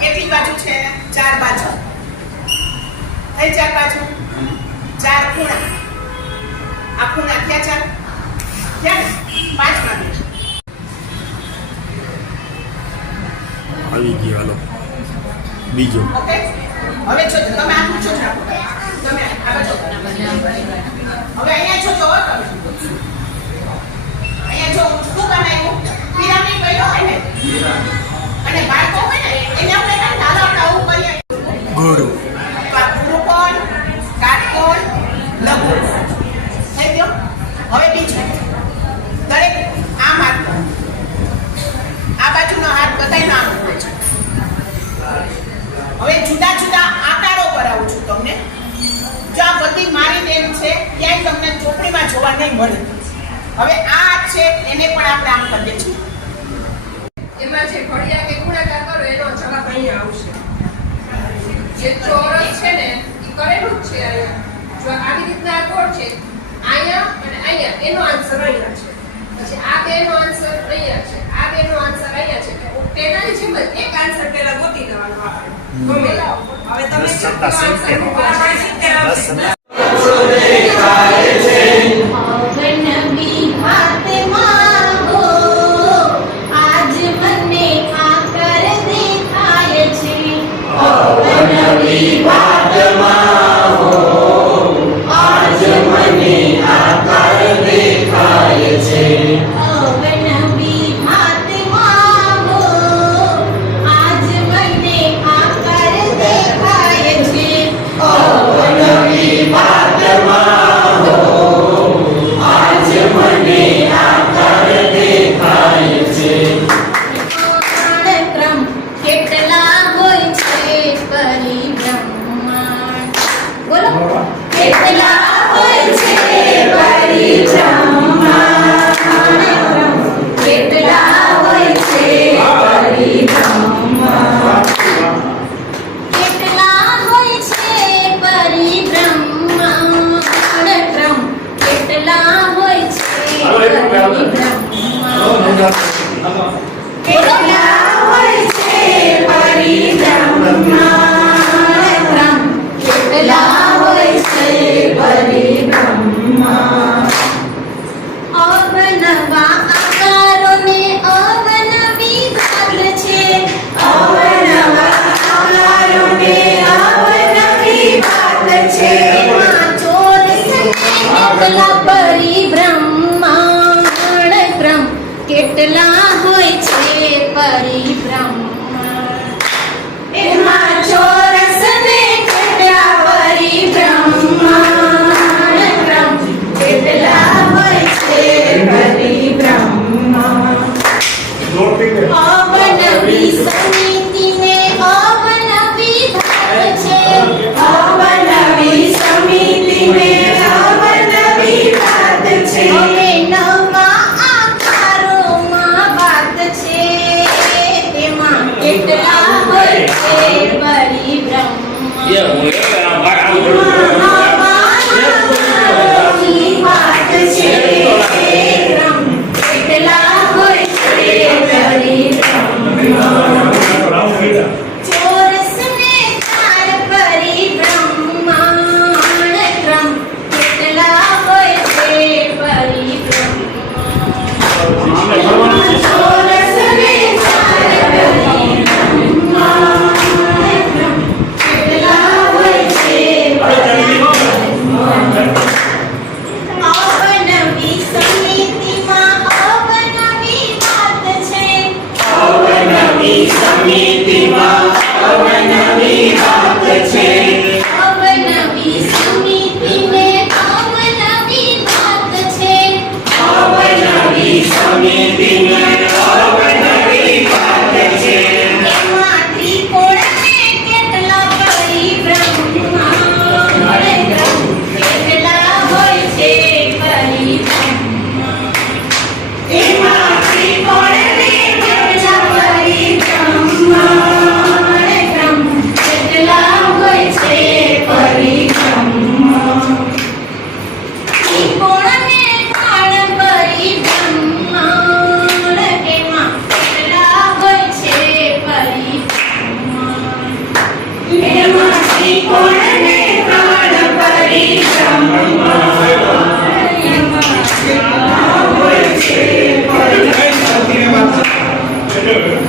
કેટલી બાજુ છે? 4 બાજુ. થઈ 4 બાજુ. 4 ખૂણા. આ ખૂણા ક્યાં 4? ક્યાં? 5 માં આવી ગયો. હાલો બીજો. ઓકે. હવે જો તમે આ પૂછો છો. તમે આ બાજુ. હવે અહીંયા જો તમે. અહીંયા જો શું બનાવ્યું? પિરામિડ બન્યો હોય ને. અને બાળકો હોય ને એને આપણે ઢાલો આવું કરીએ. ગોળો. ત્રિકોણ, કાટકોણ, લઘુ. થઈ ગયો. હવે બીજું. દરેક આમ હાથ. આ બાજુનો હાથ બધાયનો આમ હોય છે. હવે જુદા જુદા આકારો કરાવું છું તમને. જો આ બધી મારી દેન છે ક્યાંય તમને ચોપડીમાં જોવા નહીં મળે. હવે આ હાથ છે એને પણ આપણે આમ કરી દઈશું. એમાં જે ઘડિયા કે ગુણાકાર કરો એનો જવાબ અહીંયા આવશે. જે ચોરસ છે ને એ કરેલું જ છે અહીંયા. જો આવી રીતના ગોળ છે અહીંયા અને અહીંયા એનો આન્સર અહીંયા છે. પછી આ બેનો આન્સર અહીંયા છે. આ બેનો આન્સર અહીંયા છે. તેનાની જેમ જ એક આન્સર પહેલા ગોતી લેવાનો આપણે. ગમે હવે તમે Happy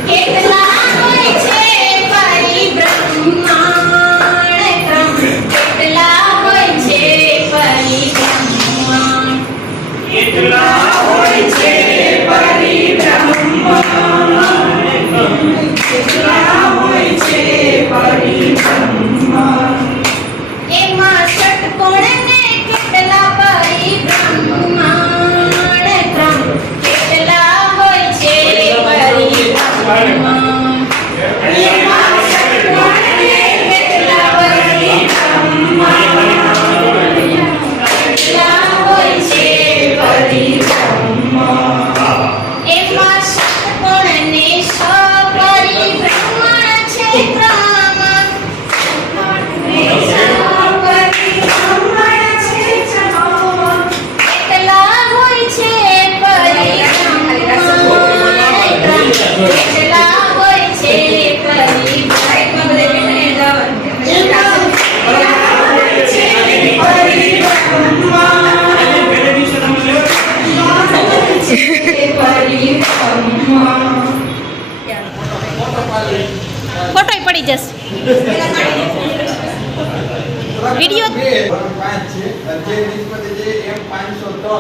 કેટલા હોય છે પરિબ્રહ્માંડ ક્રમ કેટલા હોય છે પરિબ્રહ્માંડ કેટલા હોય છે પરિબ્રહ્માંડ કેટલા હોય છે પરિબ્રહ્માંડ એમાં ષટકોણ ને કેટલા પરિબ્રહ્માંડ ક્રમ કેટલા હોય છે પરિબ્રહ્માંડ એમાં ષટકોણ ને કેટલા પરિબ્રહ્માંડ કેટલા હોય છે પરિબ્રહ્માંડ એમાં ષટકોણ ને સપરિબ્રહ્માંડ છે ક્રમ કેટલા હોય છે પરિબ્રહ્માંડ કેટલા હોય છે ફોટો પડી જશે વિડિયો પાંચ છે જે નિસ્બતે જે M503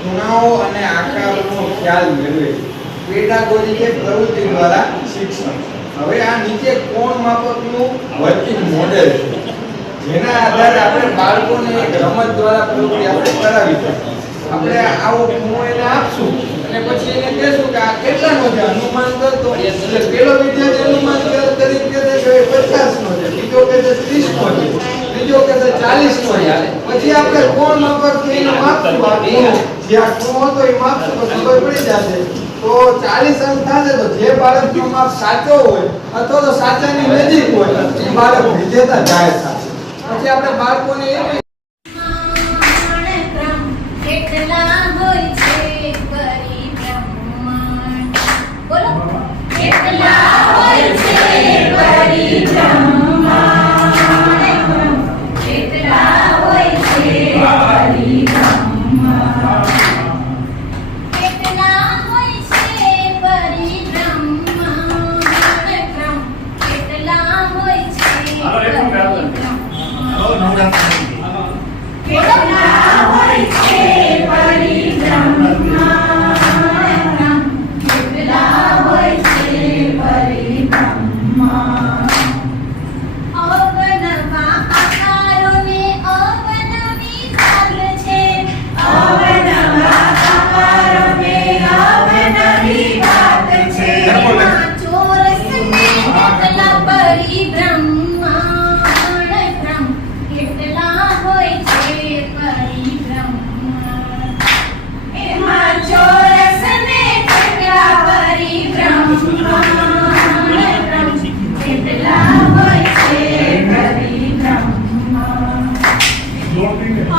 ખૂણાઓ અને આકારોનો ખ્યાલ મેળવે છે પેડાગોજી કે પ્રવૃત્તિ દ્વારા શિક્ષણ. હવે આ નીચે કોણ માપકનું વર્કિંગ મોડેલ છે જેના આધારે આપણે બાળકોને એક રમત દ્વારા પ્રવૃત્તિ આપણે કરાવી શકીએ. આપણે આવો ખૂણો એને આપશું અને પછી એને કહેશું કે આ કેટલાનો છે અનુમાન કરતો એટલે પેલો વિદ્યાર્થી અનુમાન તરીકે કહે છે 50 નો છે, બીજો કહે છે 30 નો છે, બીજો કહે છે 40 નો છે. પછી આપણે કોણ માપક થઈને માપશું આ ખૂણો જે આ ખૂણો હતો એ માપશું તો ખબર પડી જશે. તો 40 અંક થશે તો જે બાળકનો માપ સાચો હોય અથવા તો સાચાની નજીક હોય એ બાળક વિજેતા જાહેર થશે. પછી આપણે બાળકોને એ ક્રમ કેટલા હોય છે પરિબ્રહ્માંડ બોલો કેટલા હોય છે પરિબ્રહ્માંડ કેટલા હોય છે પરિબ્રહ્માંડ કેટલા હોય છે પરિબ્રહ્માંડ ક્રમ કેટલા હોય છે પરિબ્રહ્માંડ કેટલા હોય છે પરિબ્રહ્માંડ કેટલા હોય છે પરિબ્રહ્માંડ અવનવા આકારોને અવનવી ભાગ છે અવનવા આકારોને અવનવી વાત છે એમાં ચોરસ ને કેટલા પરિબ્રહ્માંડ ક્રમ કેટલા હોય છે પરિબ્રહ્માંડ એમાં ચોરસ ને કેટલા પરિબ્રહ્માંડ કેટલા હોય છે પરિબ્રહ્માંડ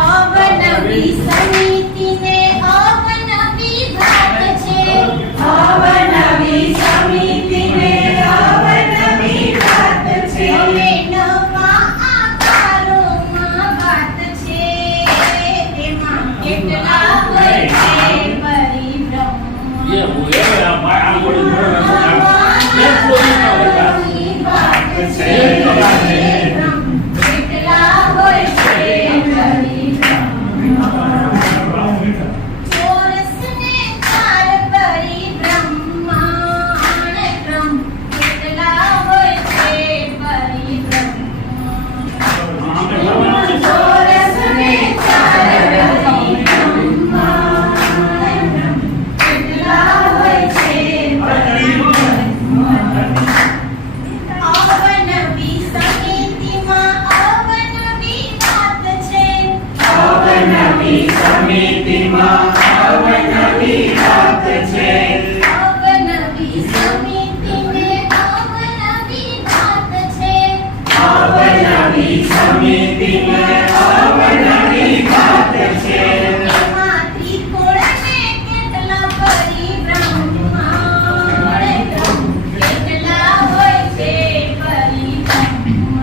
અવનવી સમિતિને અવનવી ભાગ છે અવનવી સમિતિને અવનવી વાત છે હવે નવા આકારોમાં વાત છે એમાં કેટલા હોય છે પરિબ્રહ્માંડ નવી વાત છે કેટલા હોય છે પરિબ્રહ્માંડ ચોરસ ને ચાર પરિબ્રહ્માંડ ક્રમ કેટલા હોય છે પરિબ્રહ્માંડ ચોરસ ને ચાર કેટલા હોય છે અવનવી સમિતિમાં અવનવી વાત છે અવનવી સમિતિમાં અવનવી વાત છે અવનવી સમિતિને અવનવી વાત છે અવનવી સમિતિને અવનવી વાત છે એમાં ત્રિકોણને કેટલા પરિબ્રહ્માંડ કેટલા હોય છે પરિબ્રહ્માંડ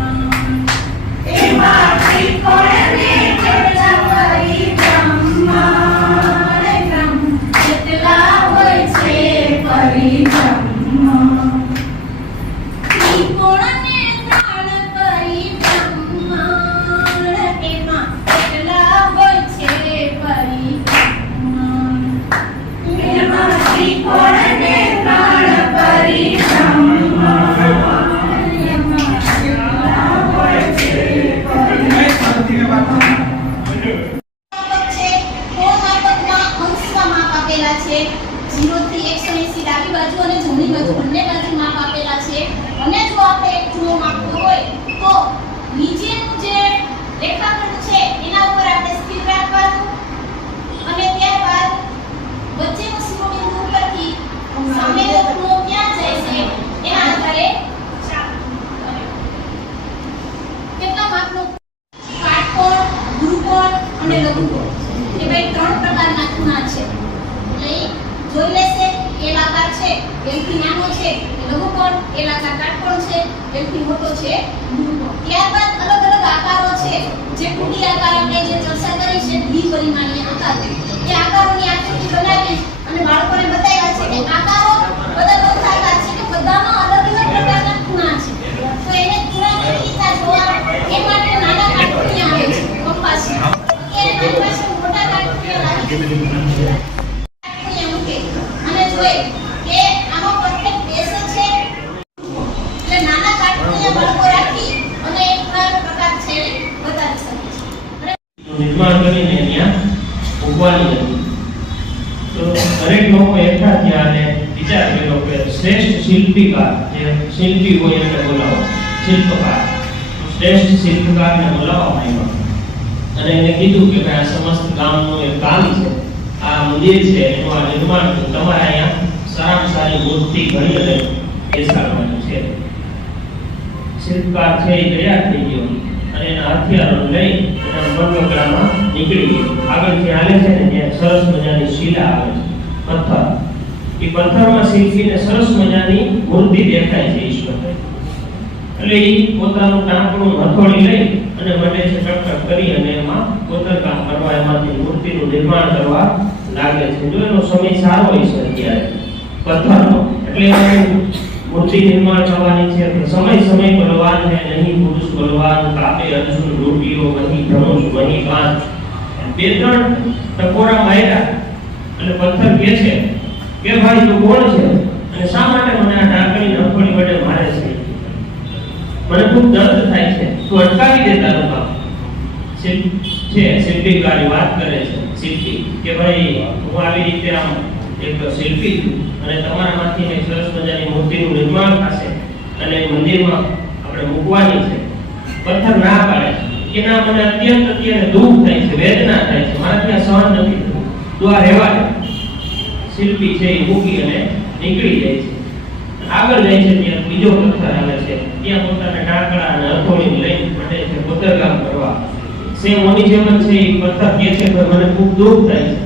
એમાં ત્રિકોણને કેટલા લઘુકોણ. એ ભાઈ 3 પ્રકારના ખૂણા છે. એટલે એ જોઈ લેશે એલ આકાર છે એલથી નાનો છે લઘુકોણ, એલ આકાર કાટકોણ છે એલથી મોટો છે ગુરુકોણ. ત્યારબાદ અલગ અલગ આકારો છે જે કુટી આકાર આપણે જે ચર્ચા કરી છે દ્વિપરિમાણીય આકાર. એ આકારોની આકૃતિ બનાવી અને બાળકોને બતાવ્યા છે કે આકારો બધા બતાવ્યા છે કે બધામાં અલગ અલગ પ્રકારના ખૂણા છે. તો એને ખૂણાની રીતના જોવા એ માટે નાના કાટખૂણિયા આવે છે કંપાસ. અત્યારે મારી પાસે મોટા કાટખૂણિયા લાવી દીધા. અને જોઈ કે આમાં પરફેક્ટ બેસે છે. એટલે નાના કાટખૂણિયા બાળકો રાખી અને એક પ્રકાર છે બતાવી શકે છે. નિર્માણ કરીને ત્યાં ઉગવાની હતી. તો દરેક લોકો એકઠા થયા અને વિચાર કર્યો કે શ્રેષ્ઠ શિલ્પીકાર, જે શિલ્પી હોય એને બોલાવો, શિલ્પકાર, શ્રેષ્ઠ શિલ્પકારને બોલાવવામાં આવ્યો અને એને કીધું કે ભાઈ આ સમસ્ત ગામનું એક કામ છે, આ મંદિર છે એનું આ નિર્માણ તમારે અહીંયા સારામાં સારી મૂર્તિ ઘડી અને બેસાડવાની છે. શિલ્પકાર છે એ તૈયાર થઈ ગયો અને એના હથિયારો લઈ એના વનવગડામાં નીકળી ગયો. આગળથી હાલે છે ને ત્યાં સરસ મજાની શિલા આવે છે, પથ્થર. એ પથ્થરમાં શિલ્પીને સરસ મજાની મૂર્તિ દેખાય છે ઈશ્વર. એટલે એ પોતાનું ટાંકણું હથોડી લઈ અને મંડે છે ટકટક કરી અને એમાં કોતરકામ કરવા, એમાંથી મૂર્તિનું નિર્માણ કરવા લાગે છે. જો એનો સમય સારો હોય છે અત્યારે પથ્થરનો, એટલે મૂર્તિ નિર્માણ કરવાની છે. સમય બલવાન है नहीं पुरुष बलवान, कापे अर्जुन रोटियो वही धनुष वही बाण. 2-3 ટકોરા માર્યા અને પથ્થર કહે છે કે ભાઈ તું કોણ છે અને શા માટે મને આ ટાંકણી હથોડી વડે મારે છે? મને ખૂબ દર્દ થાય છે, તું અટકાવી દે તારું કામ. શિલ્પીકારી વાત કરે છે શિલ્પી કે ભાઈ હું આવી રીતે આમ એક શિલ્પી છું અને તમારામાંથી એક સરસ મજાની મૂર્તિનું નિર્માણ થશે અને મંદિરમાં આપણે મૂકવાની છે. પથ્થર ના પાડે કે ના, મને અત્યારે દુઃખ થાય છે, વેદના થાય છે, મારાથી આ સહન નથી થતું, તું આ રહેવા દે. શિલ્પી છે એ મૂકી અને નીકળી જાય છે. આગળ જાય છે ત્યાં બીજો પથ્થર આવે છે, ત્યાં પોતાના ટાંકડા અને હથોડી લઈને પડે છે કોતરકામ કરવા. સેમ ઓની જેમ છે એ પથ્થર કહે છે કે મને ખૂબ દુઃખ થાય છે.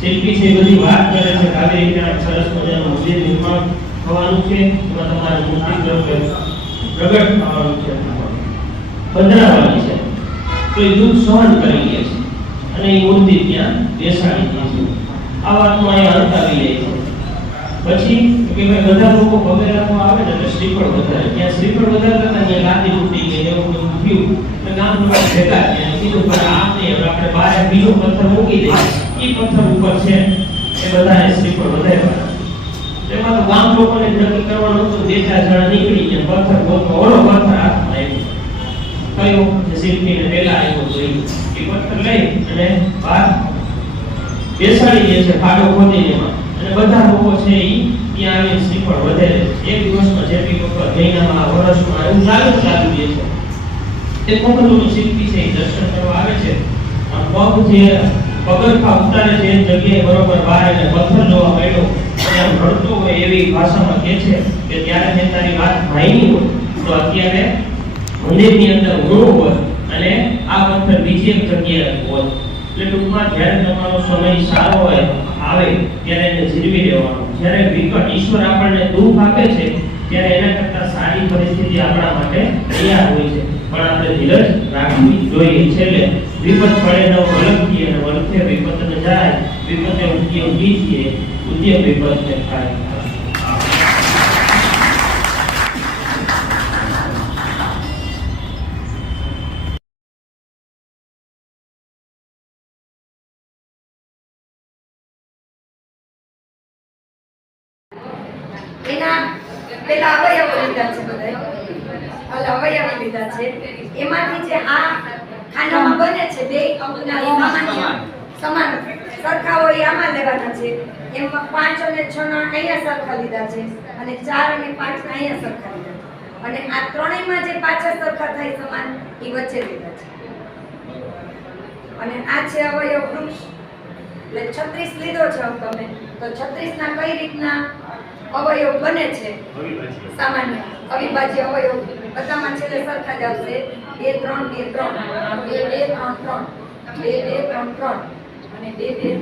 શિલ્પી છે બધી વાત કરે છે કે આવી રીતે સરસ મજાનું મંદિર નિર્માણ થવાનું છે, એમાં તમારે મૂર્તિ પ્રગટ થવાનું છે, બંધાવવાની છે. તો એ દુઃખ સહન કરી લે છે અને એ મૂર્તિ ત્યાં બેસાડી દે છે. આ વાતમાં અહીંયા અંત આવી જાય છે. પછી કે ભાઈ બધા લોકો પગે રાખવા આવે ને એટલે શ્રીફળ વધારે, ત્યાં શ્રીફળ વધારતા હતા ત્યાં લાદી તૂટી ગઈ, એવું બધું થયું. એટલે ગામ લોકો ભેગા થયા, કીધું પણ આમ નહીં, આપણે બહાર બીજો પથ્થર મૂકી દઈએ, એ પથ્થર ઉપર છે એ બધાને શ્રીફળ વધારવાના. એમાં તો ગામ લોકોને નક્કી કરવાનું હતું. 2-4 જણા નીકળી ગયા, પથ્થર ગોતવા, ઓલો પથ્થર હાથમાં આવ્યો, કયો જે શિલ્પીને પહેલા આવ્યો જોયું એ પથ્થર લઈ અને બહાર બેસાડી દે છે ખાડો ખોદીને એમાં. અને બધા લોકો છે એ ત્યાં આવીને શ્રીફળ વધે છે. એક દિવસમાં જેટલી વખત, મહિનામાં, વર્ષમાં એવું ચાલુ દે છે. તે પોતાનું શિલ્પી છે એ દર્શન કરવા આવે છે. પગ જે પગરખા ઉતારે છે એ જગ્યાએ બરોબર બહાર એને પથ્થર જોવા મળ્યો અને આમ રડતો હોય એવી ભાષામાં કહે છે કે ત્યારે જે તારી વાત ભાઈની હોય તો અત્યારે મંદિરની અંદર ઊંડું હોય અને આ પથ્થર બીજી એક જગ્યાએ હોય. એટલે ટૂંકમાં જ્યારે તમારો સમય સારો હોય આવે ત્યારે એને જીરવી લેવાનો. જ્યારે વિકટ ઈશ્વર આપણને દુઃખ આપે છે ત્યારે એના કરતાં સારી પરિસ્થિતિ આપણા માટે તૈયાર હોય છે, પણ આપણે ધીરજ રાખવી જોઈએ. છેલ્લે વિપત પડે ન વલખીએ અને વલખે વિપત ન જાય, વિપતે ઉદ્યમ કીજીએ, ઉદ્યમ વિપતને થાય. એના પેલા અવયવો લીધા છે બધાય, અવયવ લીધા છે. એમાંથી જે આ ખાનામાં બને છે બે અંકના સામાન્ય સમાન સરખા હોય આમાં લેવાના છે. એમાં 5 અને 6 ના અહીંયા સરખા લીધા છે અને 4 અને 5 ના અહીંયા સરખા લીધા છે. અને આ ત્રણેયમાં જે પાછા સરખા થાય સમાન એ વચ્ચે લીધા છે. અને આ છે અવયવ વૃક્ષ. એટલે 36 લીધો છે તમે તો 36 ના કઈ રીતના અવયવ બને છે? સામાન્ય અવિભાજ્ય અવયવ બધામાં છેલ્લે સરખા જ આવશે. 2 3 2 3 2 2 3 3. 2 2 3 3 અને 2 2